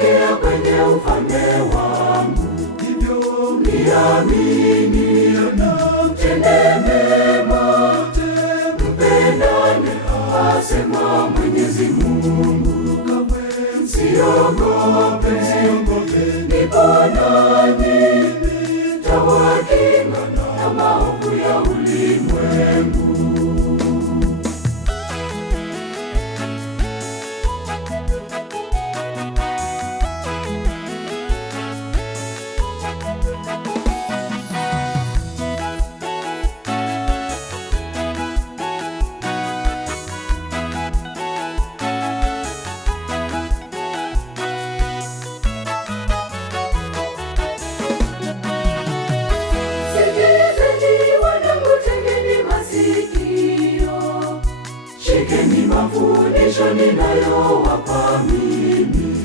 nitapokea kwenye ufalme wangu. Hivyo niamini na mtende mema, mpendane, asema Mwenyezi Mungu. Kamwe msiogope, nipo nanyi, nitawakinga na maovu ya ulimwengu. Shikeni mafundisho ninayowapa mimi.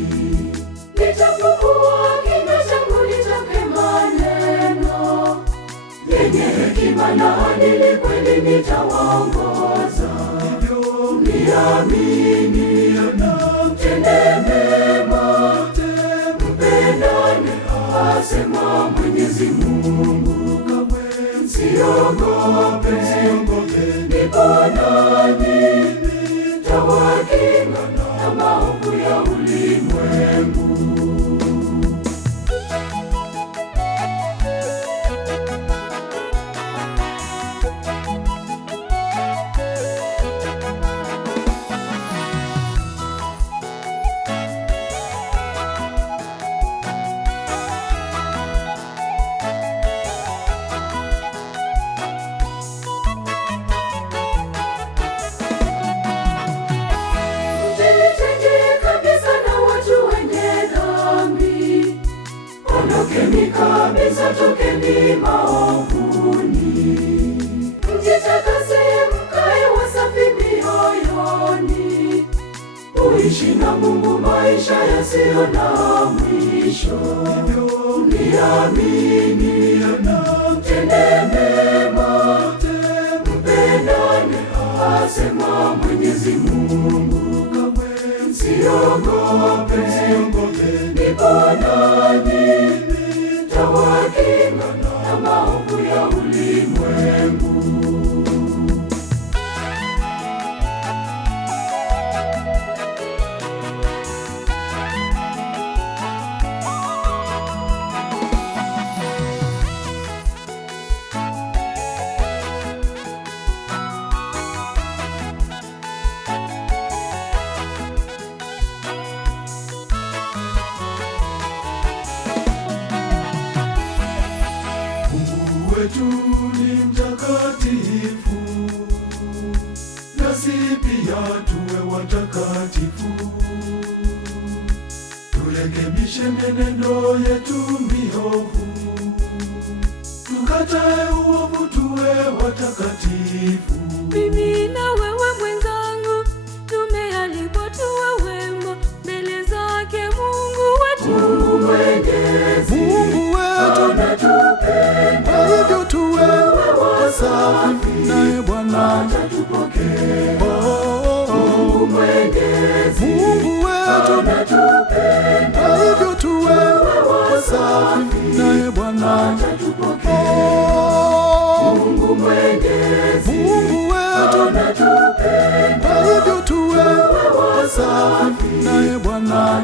Nitafungua kinywa changu nitamke maneno yenye hekima na adili, kweli nitawaongoza. Hivyo niamini na mtende mema, mpendane, asema Mwenyezi Mungu. Kamwe msiogope, nipo nanyi, nitawakinga na maovu ya ulimwengu. Ondokeni kabisa, tokeni maovuni, mjitakase mkae wasafi mioyoni, uishi na Mungu maisha yasiyo na mwisho. Hivyo niamini na mtende mema, mpendane, asema Mwenyezi Mungu. Kamwe msiogope, nipo nanyi, nitawakinga na maovu ya ulimwengu. Mungu wetu ni mtakatifu, nasi pia tuwe watakatifu. Turekebishe mienendo yetu miovu, tukatae uovu, tuwe watakatifu. Mimi na wewe mwenzangu, tumealikwa tuwe wema mbele zake Mungu wetu. Mungu Mwenyezi, Mungu wetu anatupenda, hivyo tuwe wasafi, naye Bwana atatupokea. Mungu Mwenyezi, Mungu wetu anatupenda, hivyo tuwe wasafi, naye Bwana atatupokea. Mungu Mwenyezi, Mungu wetu anatupenda, hivyo tuwe wasafi, naye Bwana